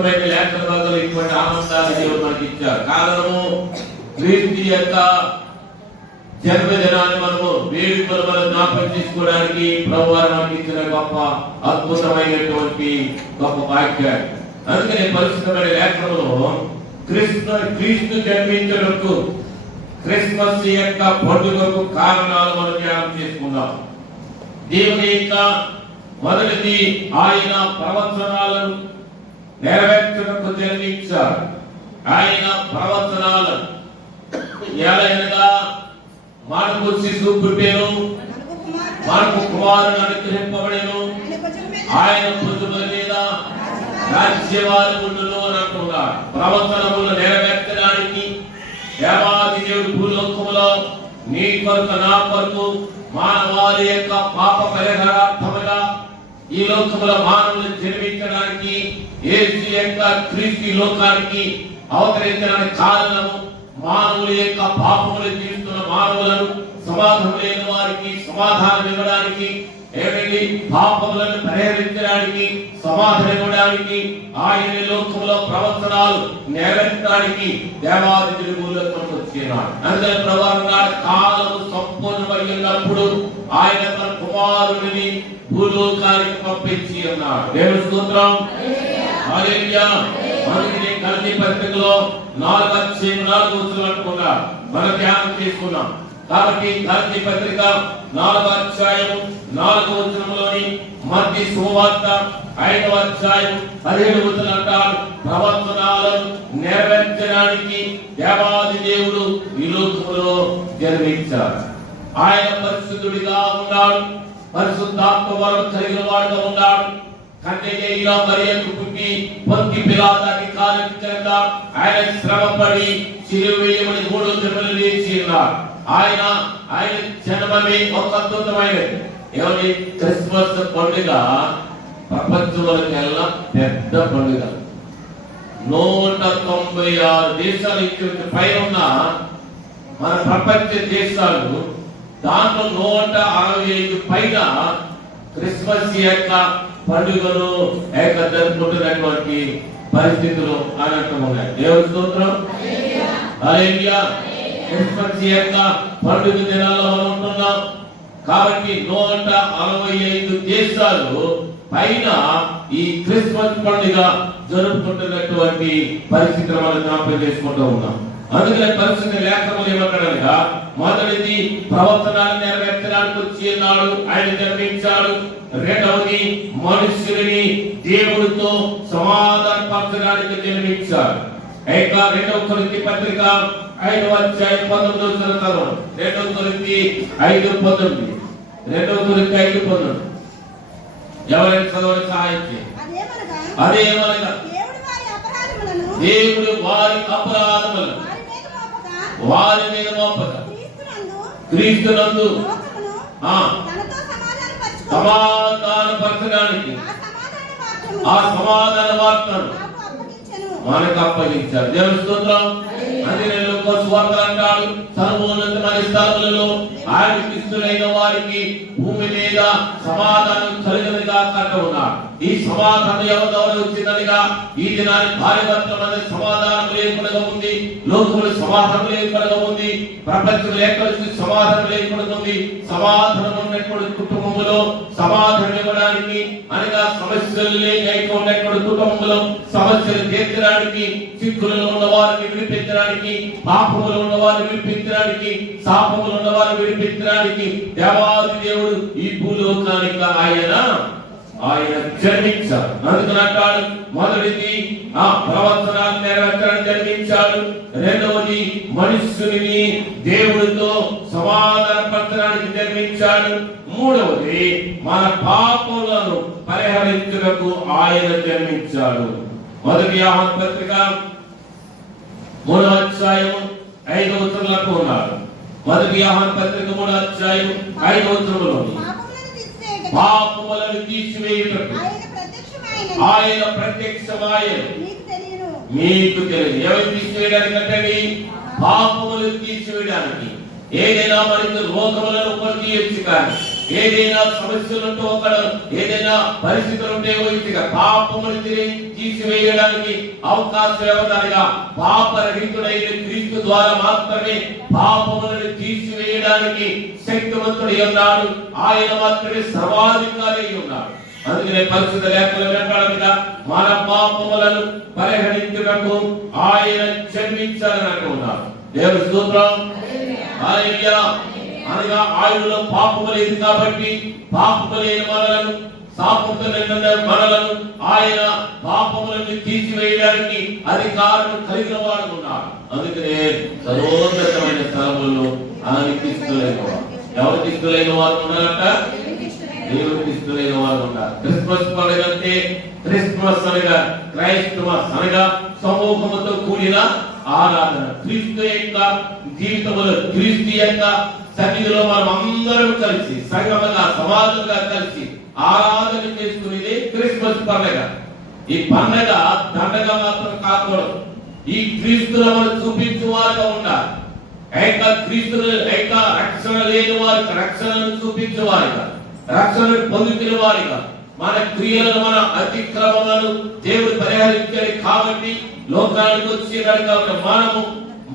పరిశుద్ధమైన లేఖన భాగంలో ఇటువంటి ఆనందాన్ని దేవుడు మనకి ఇచ్చారు. కారణము క్రీస్తు యొక్క జన్మదినాన్ని మనము వేడుకలు మనం జ్ఞాపకం చేసుకోవడానికి ప్రభువారు మనకి ఇచ్చిన గొప్ప అద్భుతమైనటువంటి గొప్ప వాక్యాలు. అందుకని పరిశుద్ధమైన లేఖనంలో క్రీస్తు జన్మించడానికి క్రిస్మస్ యొక్క పండుగకు కారణాలు మనం ధ్యానం చేసుకుందాం. దేవుని యొక్క మొదటిది ఆయన ప్రవచనాలను నెరవేర్చడానికి జన్మించారు. ఆయన ప్రవచనాలను ఎలాగనగా మనకు శిశువు పుట్టెను, మనకు కుమారుడు అనుగ్రహింపబడెను, ఆయన భుజముల మీద రాజ్యవారు అంటున్నారు. ప్రవచనములు నెరవేర్చడానికి దేవాది దేవుడు భూలోకములో నీ కొరకు నా కొరకు మానవాళి యొక్క పాప పరిహారార్థముగా ఈ లోకములో మానవులు జన్మించడానికి యేసు యొక్క క్రీస్తు లోకానికి అవతరించడానికి కారణము మానవుల యొక్క పాపములు జీవిస్తున్న మానవులను సమాధానం లేని వారికి సమాధానం ఇవ్వడానికి, ఏమిటి పాపములను పరిహరించడానికి, సమాధానం ఇవ్వడానికి, ఆయన లోకములో ప్రవచనాలు నెరవేర్చడానికి దేవాది దేవులకు వచ్చినాడు. అందుకే ప్రభువు కాలము సంపూర్ణమైనప్పుడు ఆయన తన కుమారుడిని భూలోకానికి పంపించి అన్నాడు. దేవుని స్తోత్రం. హల్లెలూయా. మనకి గలతీ పత్రికలో 4:4 అనుకున్నాడు. మనం ధ్యానం చేసుకున్నాం. కాబట్టి గలతీ పత్రిక 4:4 మత్తయి సువార్త 5:17 అంటారు. ప్రవచనాలను నెరవేర్చడానికి దేవాది దేవుడు ఈ లోకములో జన్మించాడు. ఆయన పరిశుద్ధుడిగా ఉన్నాడు, పరిశుద్ధాత్మ వరం కలిగిన వాడుగా ఉన్నాడు. కన్యకైన మరియకు పుట్టి పొంతి పిలాతు అధికారం చేత ఆయన శ్రమపడి సిలువ వేయబడి 3 దినములు లేచి ఉన్నాడు. ఆయన జన్మమే ఒక అద్భుతమైనది. ఏమని క్రిస్మస్ పండుగ ప్రపంచంలోకెల్లా పెద్ద పండుగ. 196 దేశాలు పైన ఉన్న మన ప్రపంచ దేశాలు దాంట్లో 165 పైన క్రిస్మస్ యొక్క పండుగను జరుపుకుంటున్నటువంటి పరిస్థితులు అన్నట్టు ఉన్నాయి. దేవుని స్తోత్రం. హల్లెలూయా. క్రిస్మస్ యొక్క పండుగ దినాల్లో మనం ఉంటున్నాం. కాబట్టి 165 దేశాలు పైన ఈ క్రిస్మస్ పండుగ జరుపుకుంటున్నటువంటి పరిస్థితులు మనం జ్ఞాపకం చేసుకుంటూ ఉన్నాం. అందుకనే పరిశుద్ధ లేఖనములు ఏమంటాడనగా మొదటిది ప్రవచనాలు నెరవేర్చడానికి వచ్చి ఉన్నాడు, ఆయన జన్మించాడు. రెండవది మనుషులని దేవుడితో సమాధానపరచడానికి జన్మించాడు. ఇక 2 కొరింథీ పత్రిక 5:19 2 కొరింథీ 5:19 ఎవరైనా చదవడానికి సహాయం చేయండి. అదేమనగా దేవుడు వారి అపరాధములను వారి మీద మోపక క్రీస్తునందు సమాధానపరచడానికి ఆ సమాధాన వార్తను మనకు అప్పగించారు. దేవుని స్తోత్రం. అందుకే సువార్త అంటాడు, సర్వోన్నతమైన స్థలములలో ఆయన క్రీస్తులైన వారికి భూమి మీద సమాధానం కలిగినదిగా కట్ట ఉన్నాడు. ఈ సమాధానం ఎవరి ద్వారా వచ్చిందనిగా ఈ దినానికి భార్య భర్తల మధ్య సమాధానం లేకుండా ఉంది, లోకంలో సమాధానం లేకుండా ఉంది, ప్రపంచంలో ఎక్కడ సమాధానం లేకుండా ఉంది. సమాధానం ఉన్నటువంటి కుటుంబంలో సమాధానం ఇవ్వడానికి అనగా సమస్యలు లేనటువంటి కుటుంబంలో సమస్యలు తీర్చడానికి, చిక్కులలో ఉన్న వారిని విడిపించడానికి, పాపములో ఉన్న వారిని విడిపించడానికి, శాపములో ఉన్న వారిని విడిపించడానికి దేవాది దేవుడు ఈ భూలోకానికి ఆయన జన్మించాడు. అందుకని అంటాడు, మొదటిది ఆ ప్రవచనాలు నెరవేర్చడానికి జన్మించాడు. రెండవది మనుష్యుని దేవుడితో సమాధానపరచడానికి జన్మించాడు. మూడవది మన పాపములను పరిహరించుటకు ఆయన జన్మించాడు. మొదటి యోహాను పత్రిక 3:5 ఉన్నాడు. మొదటి యోహాను పత్రిక 3:5 పాపములను తీసివేయుటకు ఆయన ప్రత్యక్షమాయెను. మీకు తెలియదు. ఎవరు తీసివేయడానికి అంటే పాపములను తీసివేయడానికి. ఏదైనా మనకి రోగములను తీయచ్చు, కానీ ఏదైనా సమస్యలుంటే ఒకడు, ఏదైనా పరిస్థితులు ఉంటే ఇక పాపమును తీసివేయడానికి అవకాశం ఇవ్వడానికి పాపరహితుడైన క్రీస్తు ద్వారా మాత్రమే పాపములను తీసివేయడానికి శక్తివంతుడై ఉన్నాడు. ఆయన మాత్రమే సర్వాధికారి అయి ఉన్నాడు. అందుకనే పరిశుద్ధ లేఖనాలు వెంటాడుగా మన పాపములను పరిహరించుటకు ఆయన జన్మించాలని అంటున్నాడు. దేవుని స్తోత్రం. హల్లెలూయా. అనగా ఆయనలో పాపము లేదు కాబట్టి పాపము లేని మనలను, శాపంతో నిండిన మనలను ఆయన పాపములను తీసివేయడానికి అధికారం కలిగిన వాడు ఉన్నాడు. అందుకనే సర్వోన్నతమైన స్థలములను ఆయనకి ఇష్టమైన వాడు. ఎవరికి ఇష్టమైన వారు ఉన్నారట? దేవునికి ఇష్టమైన వారు ఉన్నారు. క్రిస్మస్ పండుగ అంటే క్రిస్మస్ అనగా క్రైస్తమస్ అనగా సమూహముతో కూడిన ఆరాధన. క్రీస్తు యొక్క జీవితంలో, క్రీస్తు యొక్క సన్నిధిలో మనం అందరం కలిసి సంఘముగా సమాజంగా కలిసి ఆరాధన చేసుకునేది క్రిస్మస్ పండుగ. ఈ పండుగ దండగ మాత్రం కాకూడదు. ఈ క్రీస్తులో మనం చూపించువారుగా ఉండాలి. క్రీస్తులు రక్షణ లేని వారికి రక్షణను చూపించేవారుగా, రక్షణను పొందుతున్న వారిగా, మన క్రియలను, మన అతిక్రమలను దేవుడు పరిహరించాడు కాబట్టి లోకానికి వచ్చినాడు. కాబట్టి మనము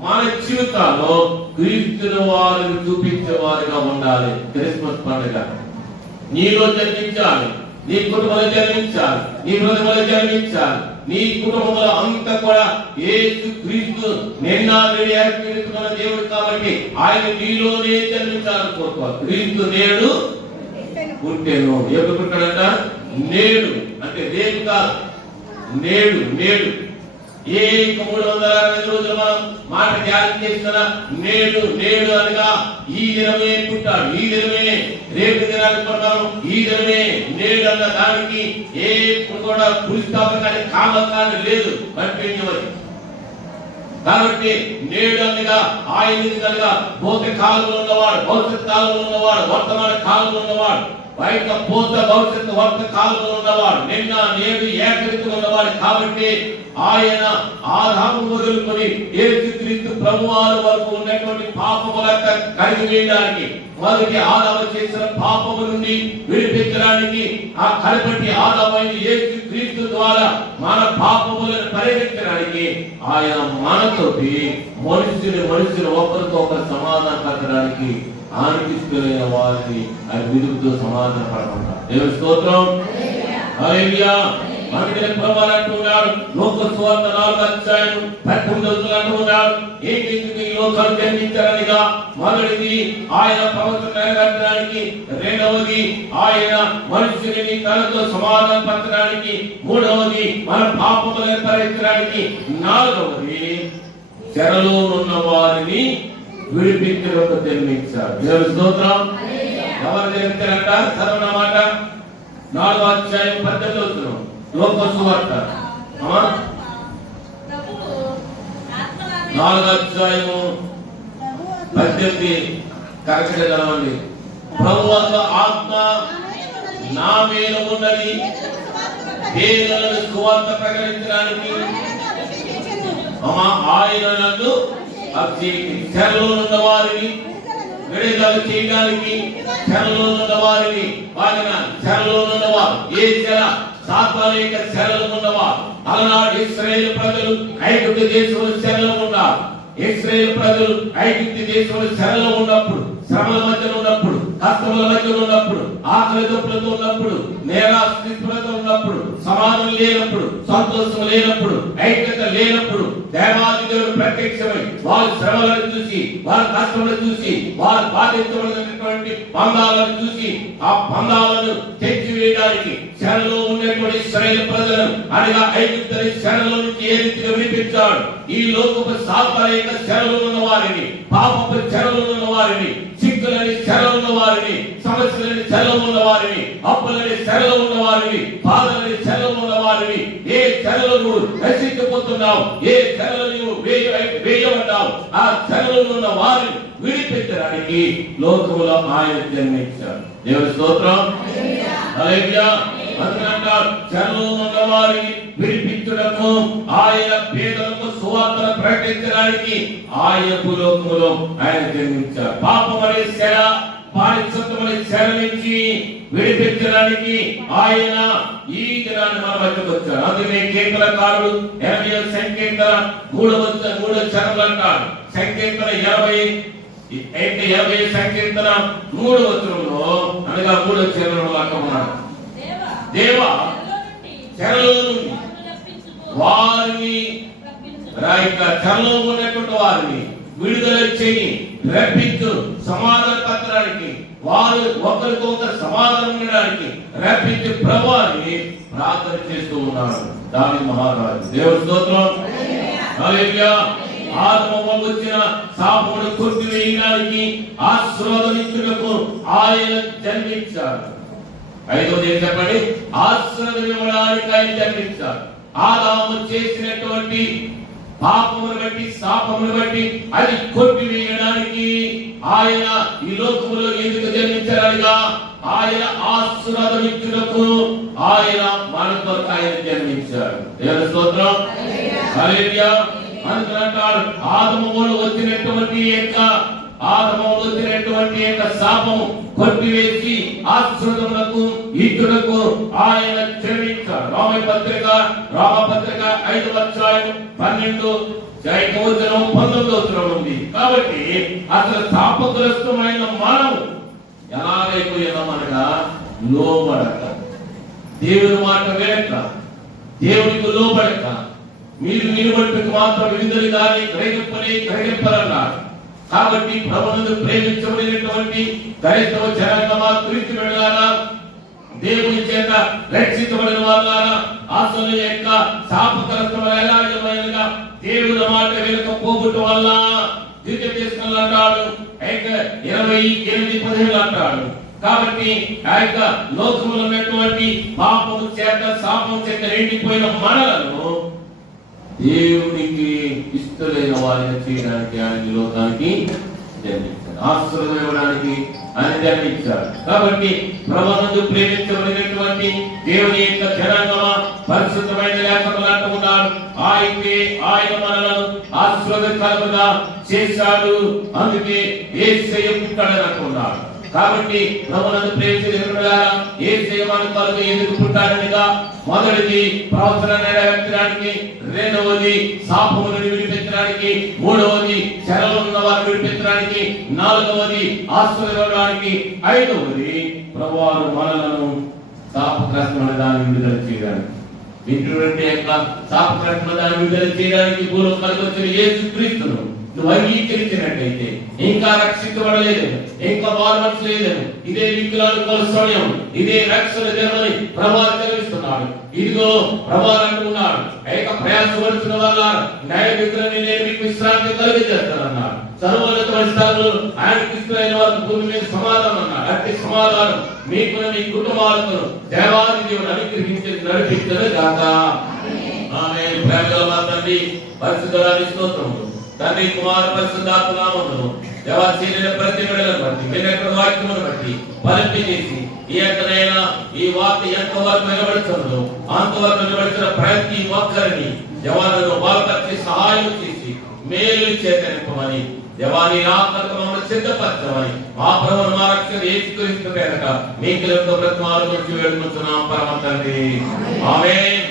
మన జీవితాల్లో క్రీస్తుని వారిని చూపించే వారిగా ఉండాలి. క్రిస్మస్ పండుగ నీలో జన్మించాలి, నీ కుటుంబంలో జన్మించాలి, నీ హృదయంలో జన్మించాలి. నీ కుటుంబంలో అంతా కూడా యేసు క్రీస్తు నిన్న ఏర్పడుతున్న దేవుడు కాబట్టి ఆయన నీలోనే జన్మించాలని కోరుకోవాలి. క్రీస్తు నేడు పుట్టెను. ఎప్పుడు పుట్టాడంట? నేడు అంటే రేపు కాదు, నేడు. నేడు ఏ 365 రోజులు మనం మాట ధ్యానం చేస్తున్నా నేడు నేడు అనగా ఈ దినమే పుట్టాడు, ఈ దినమే, రేపు దినానికి ప్రకారం ఈ దినమే నేడు అన్న దానికి ఏ కూడా పులిస్తాపం కానీ కాలం కానీ లేదు. కంటిన్యూస్ కాబట్టి నేడు అనగా ఆయన కనుక భౌతిక కాలంలో ఉన్నవాడు, భవిష్యత్ కాలంలో ఉన్నవాడు, వర్తమాన కాలంలో ఉన్నవాడు, బయట పోత భవిష్యత్తు వర్త కాలంలో ఉన్నవాడు, నిన్న నేడు ఏకరీతిగా ఉన్నవాడు. కాబట్టి ఆయన ఆదాము మొదలుకొని యేసుక్రీస్తు ప్రభువారి వరకు ఉన్నటువంటి పాపములంతా కడిగి వేయడానికి, మొదటి ఆదాము చేసిన పాపము నుండి విడిపించడానికి, ఆ కడపటి ఆదామైన యేసుక్రీస్తు ద్వారా మన పాపములను పరిహరించడానికి ఆయన మనతోటి మనుషులు ఒకరితో ఒకరు సమాధానం పరచడానికి ఆనందిస్తున్న వారిని ఆయన విడుపుతో సమాధాన పడకుండా. దేవుని స్తోత్రం. హల్లెలూయా. అందుకనే ప్రభువు అంటున్నాడు లోక సువార్త 4:18 అంటున్నాడు, ఏకైక ఈ లోకాన్ని జన్మించారనిగా, మొదటిది ఆయన ప్రవచన నెరవేర్చడానికి, రెండవది ఆయన మనుషుని తనతో సమాధాన పరచడానికి, మూడవది మన పాపములను పరిహరించడానికి, నాలుగవది చెరలో ఉన్న వారిని విడిపించడానికి జన్మించారు. దేవుని స్తోత్రం. ఎవరు జన్మించారంట? చదవనమాట 4:18 లోక సువార్త 4:18 కరెక్ట్గా చదవండి. ప్రభువు ఆత్మ నా మీద ఉన్నది, పేదలను సువార్త ప్రకటించడానికి ఆయన నన్ను చెరలో ఉన్న వారిని విడుదల చేయడానికి, చెరలో ఉన్న వారిని చెరలో ఉన్నవారు, ఏ చెర? సాతాను యొక్క చెరలో ఉన్నవారు. అలనాడు ఇశ్రాయేలు ప్రజలు ఐగుప్తు దేశంలో చెరలో ఉన్నారు. ఇశ్రాయేలు ప్రజలు ఐగుప్తు దేశంలో చెరలో ఉన్నప్పుడు, శ్రమల మధ్యలో ఉన్నప్పుడు, కష్టముల మధ్యలో ఉన్నప్పుడు, ఆకలి దప్పులతో ఉన్నప్పుడు, నేరాస్థితులతో ఉన్నప్పుడు, సమాధానం లేనప్పుడు, సంతోషం లేనప్పుడు, ఐక్యత లేనప్పుడు దేవాది దేవుడు ప్రత్యక్షమై వారి శ్రమలను చూసి, వారి కష్టములను చూసి, వారు బాధించబడినటువంటి బంధాలను చూసి, ఆ బంధాలను తెచ్చివేయడానికి చెరలో ఉన్నటువంటి ఇశ్రాయేలు ప్రజలను అనగా ఐగుప్తు చెరలో నుంచి ఏ రీతిగా విడిపించాడు. ఈ లోకపు సాతాను యొక్క చెరలో ఉన్న వారిని, పాపపు చెరలో ఉన్న వారిని, చిక్కులని చెరలో ఉన్న వారిని, సమస్యలని చెరలో ఉన్న వారిని, అప్పులని చెరలో ఉన్న వారిని, బాధలని చెరలో ఉన్న వారిని, ఏ చెరలో నువ్వు నశించిపోతున్నావు, ఏ చెరలో నువ్వు వేయబడ్డావు, ఆ చెరలో ఉన్న వారిని విడిపించడానికి లోకములో ఆయన జన్మించాడు. దేవుని స్తోత్రం. హల్లెలూయా. అందుకంటారు చెరలో ఉన్న వారిని విడిపించుటకు, ఆయన పేదలకు సువార్తను ప్రకటించడానికి ఆయన భూలోకములో ఆయన జన్మించారు. పాపం అనే చెర బానిసత్వముల చెర నుంచి విడిపించడానికి ఆయన ఈ దినాన్ని మన మధ్యకు వచ్చాడు. అందుకే కీర్తనకారుడు 80వ సంకీర్తన 3వ చరణం అంటాడు. సంకీర్తన 80 సంకీర్తన 3వ వచనంలో అనగా 3వ చరణంలో అంటున్నాడు, దేవా చెరలో నుండి వారిని చెరలో ఉన్నటువంటి వారిని విడుదల చేయి, రప్పించు, సమాధాన పత్రానికి వారు ఒకరితో ఒకరు సమాధానం ఉండడానికి రప్పించి ప్రభువాన్ని ప్రార్థన చేస్తూ ఉన్నారు దావీదు మహారాజు. దేవుని స్తోత్రం. హల్లెలూయా. ఆదము వచ్చిన శాపమును కొట్టివేయడానికి ఆశీర్వాదమిచ్చుటకు ఆయన జన్మించాడు. 5వది చెప్పండి, ఆశీర్వాదం ఇవ్వడానికి ఆయన జన్మించాడు. ఆదాము చేసినటువంటి పాపమును బట్టి శాపమును బట్టి అది కొట్టివేయడానికి ఆయన ఈ లోకములో ఎందుకు జన్మించారనగా ఆయన ఆశీర్వాదం ఇచ్చుటకు ఆయన మన కొరకు ఆయన జన్మించాడు. దేవుని స్తోత్రం. హల్లెలూయా. అందుకంటాడు ఆదములో వచ్చినటువంటి శాపము కొట్టివేసి ఆశీర్వాదములకు ఇచ్చుటకు ఆయన జన్మించాడు. రోమపత్రిక 5వ అధ్యాయం 12-19 ఉంది. కాబట్టి అసలు శాపగ్రస్తమైన మనం ఎలాగైపోయాం అనగా లోబడక, దేవుని మాట వినక, దేవునికి లోబడక, మీరు నిలబట్టుకు మాత్రం విందులు కానీ గ్రహింపరన్నారు. కాబట్టి ప్రభువును ప్రేమించబడినటువంటి క్రైస్తవ జనాంగమా, క్రీస్తు బిడ్డలారా, దేవుని చేత రక్షించబడిన వారులారా, అసలు యొక్క శాపగ్రస్తమైనగా దేవుని మాట వినకపోవటం వల్ల ద్వితీయోపదేశకాండం అంటాడు 28:15 అంటాడు. కాబట్టి ఆ యొక్క లోకములో ఉన్నటువంటి పాపము చేత శాపము చేత నిండిపోయిన మనలను దేవునికి ఇష్టమైన వారిని చేయడానికి ఆయన లోకానికి జన్మించాడు. ఆశీర్వాదం ఇవ్వడానికి ఆయన జన్మించాడు. కాబట్టి ప్రభువును ప్రేమించబడినటువంటి దేవుని యొక్క జనాంగమా, పరిశుద్ధమైన లేఖనాలు అంటున్నాడు, ఆయన మనలను ఆశీర్వాదకరంగా చేశాడు. అందుకే యేసయ్య పుట్టాడని అంటున్నాడు. కాబట్టి ప్రభువును ప్రేమించే యేసయ్య మన కొరకు ఎందుకు పుట్టాడనగా మొదటిది ప్రవచన నెరవేర్చడానికి, రెండవది శాపమును విడిపించడానికి, మూడవది చెరలో ఉన్న వారిని విడిపించడానికి, నాలుగవది ఆశీర్వదించడానికి, ఐదవది ప్రభువారు మనలను శాపగ్రస్తమైన దాన్ని విడుదల చేయడానికి. ఇంటి యొక్క శాపగ్రస్తమైన దాన్ని విడుదల చేయడానికి భూలోకానికి వచ్చిన యేసుక్రీస్తును నువ్వు అంగీకరించినట్లయితే ఇంకా రక్షించబడలేదు, ఇంకా మారవట్లేదు, ఇదే వికలాంగుల సమయం, ఇదే రక్షణ దినమని ప్రభువు తెలుస్తున్నాడు. ఇదిగో ప్రభువు అంటున్నాడు, ఏక ప్రయాసపడుతున్న వాళ్ళ న్యాయ విగ్రహాన్ని నేను మీకు విశ్రాంతి కలిగజేస్తానన్నాడు. సర్వోన్నతమైన స్థానంలో ఆయనకి ఇష్టమైన వారికి భూమి మీద సమాధానం అన్నాడు. అట్టి సమాధానం మీకు మీ కుటుంబాలకు దేవాది దేవుడు అనుగ్రహించి నడిపించదు గాక. ఆమేన్. ప్రేమగల మా తండ్రి, పరిశుద్ధుని స్తోత్రములు. తండ్రి, కుమార పరిశుద్ధాత్మ నామములో దేవా చేసిన ప్రతి బిడ్డలను బట్టి, వినక వాక్యమును బట్టి ఫలింప చేసి ఈ ఎంతనైనా ఈ వాక్య ఎంతవరకు నిలబడుతుందో అంతవరకు నిలబడుతున్న ప్రతి ఒక్కరిని దేవాలను బలపరిచి సహాయం చేసి మేలు చేతనింపమని, దేవాని ఆకర్షణ సిద్ధపరచమని మా ప్రభువును మా రక్షణ యేసుక్రీస్తు పేరట మీకు బ్రతమాలు నుంచి వేడుకుంటున్నాం పరమ తండ్రి. ఆమేన్.